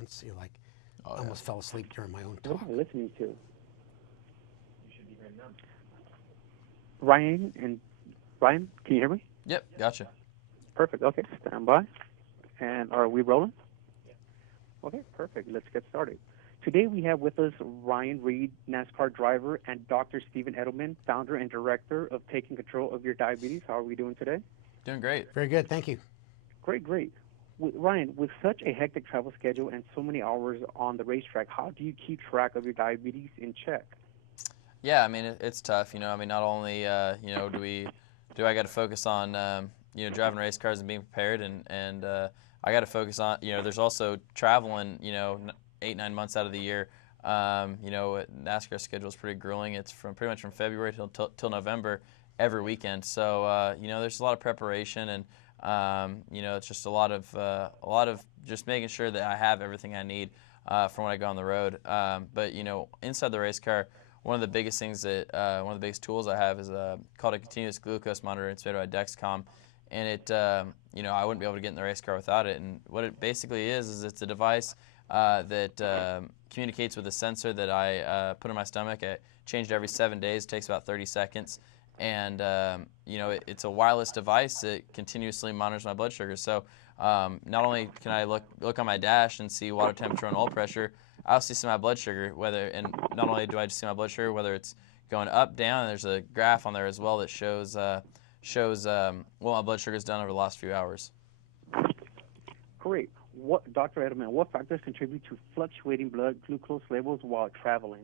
difference. You know, like Oh, I yeah. almost fell asleep during my own What talk. am I listening to? Ryan and Ryan, can you hear me? Yep, gotcha. Perfect. Okay, stand by. And are we rolling? Okay, perfect. Let's get started. Today we have with us Ryan Reed, NASCAR driver, and Dr. Stephen Edelman, founder and director of Taking Control of Your Diabetes. How are we doing today? Doing great. Very good, thank you. Great, great. Ryan, with such a hectic travel schedule and so many hours on the racetrack, how do you keep track of your diabetes in check? Yeah, I mean it's tough. I mean not only do I got to focus on driving race cars and being prepared, and I got to focus on there's also traveling 8-9 months out of the year. NASCAR schedule is pretty grueling. It's from pretty much from February till November every weekend. So there's a lot of preparation, and it's just a lot of just making sure that I have everything I need for when I go on the road. But inside the race car, one of the biggest things one of the biggest tools I have is called a continuous glucose monitor. It's made by Dexcom, and it I wouldn't be able to get in the race car without it. And what it basically is it's a device that communicates with a sensor that I put in my stomach. I change it every 7 days. It takes about 30 seconds. And it's a wireless device that continuously monitors my blood sugar. So not only can I look on my dash and see water temperature and oil pressure, I also see my blood sugar. And not only do I just see my blood sugar, whether it's going up, down. There's a graph on there as well that shows what my blood sugar has done over the last few hours. Great. Dr. Edelman, what factors contribute to fluctuating blood glucose levels while traveling?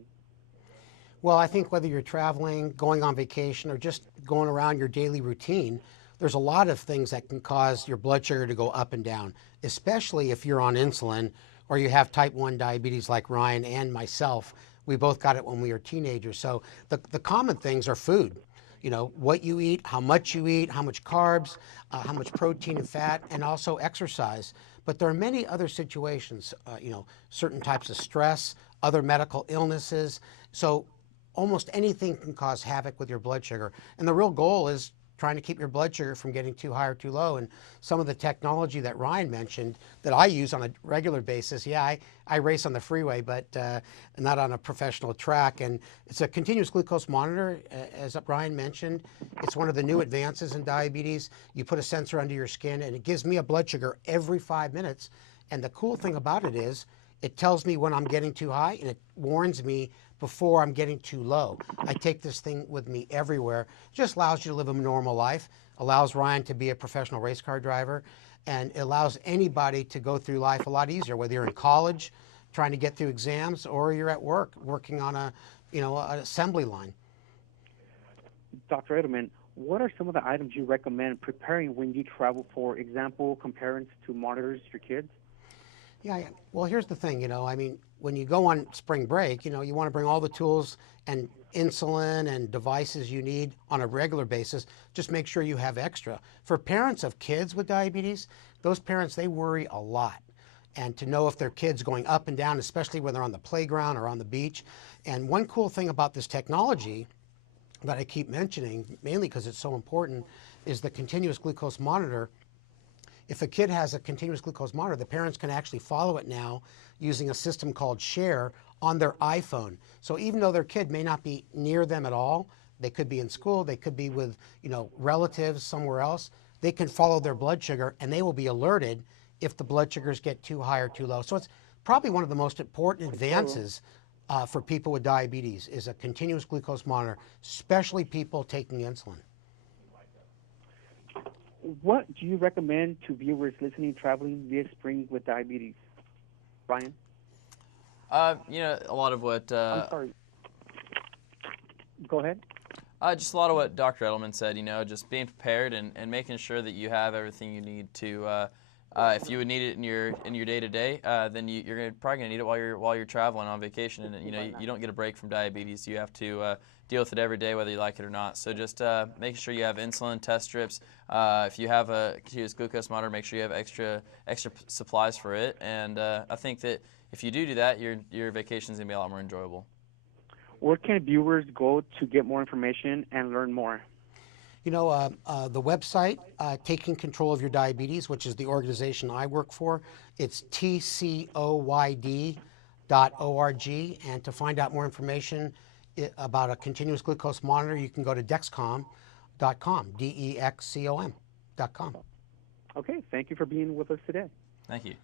Well, I think whether you're traveling, going on vacation, or just going around your daily routine, there's a lot of things that can cause your blood sugar to go up and down, especially if you're on insulin or you have type 1 diabetes like Ryan and myself. We both got it when we were teenagers. So the common things are food. What you eat, how much carbs, how much protein and fat, and also exercise. But there are many other situations, certain types of stress, other medical illnesses. So almost anything can cause havoc with your blood sugar. And the real goal is trying to keep your blood sugar from getting too high or too low. And some of the technology that Ryan mentioned that I use on a regular basis, I race on the freeway, but not on a professional track. And it's a continuous glucose monitor, as Ryan mentioned. It's one of the new advances in diabetes. You put a sensor under your skin, and it gives me a blood sugar every 5 minutes. And the cool thing about it is it tells me when I'm getting too high, and it warns me before I'm getting too low. I take this thing with me everywhere. It just allows you to live a normal life, allows Ryan to be a professional race car driver, and it allows anybody to go through life a lot easier, whether you're in college, trying to get through exams, or you're at work, working on an assembly line. Dr. Edelman, what are some of the items you recommend preparing when you travel, for example, comparing to monitors your kids? Yeah. Well, here's the thing, when you go on spring break, you want to bring all the tools and insulin and devices you need on a regular basis. Just make sure you have extra. For parents of kids with diabetes, those parents, they worry a lot. And to know if their kid's going up and down, especially when they're on the playground or on the beach. And one cool thing about this technology that I keep mentioning, mainly because it's so important, is the continuous glucose monitor. If a kid has a continuous glucose monitor, the parents can actually follow it now using a system called Share on their iPhone. So even though their kid may not be near them at all, they could be in school, they could be with relatives somewhere else, they can follow their blood sugar and they will be alerted if the blood sugars get too high or too low. So it's probably one of the most important advances for people with diabetes is a continuous glucose monitor, especially people taking insulin. What do you recommend to viewers listening traveling this spring with diabetes? Ryan? A lot of what... I'm sorry. Go ahead. Just a lot of what Dr. Edelman said, just being prepared and making sure that you have everything you need to... if you would need it in your day-to-day, then you're probably going to need it while you're traveling on vacation, and you don't get a break from diabetes. You have to deal with it every day, whether you like it or not. So just making sure you have insulin test strips. If you have a continuous glucose monitor, make sure you have extra supplies for it. And I think that if you do that, your vacation is going to be a lot more enjoyable. Where can viewers go to get more information and learn more? The website, Taking Control of Your Diabetes, which is the organization I work for, it's tcoyd.org. And to find out more information about a continuous glucose monitor, you can go to dexcom.com, DEXCOM.com. Okay, thank you for being with us today. Thank you.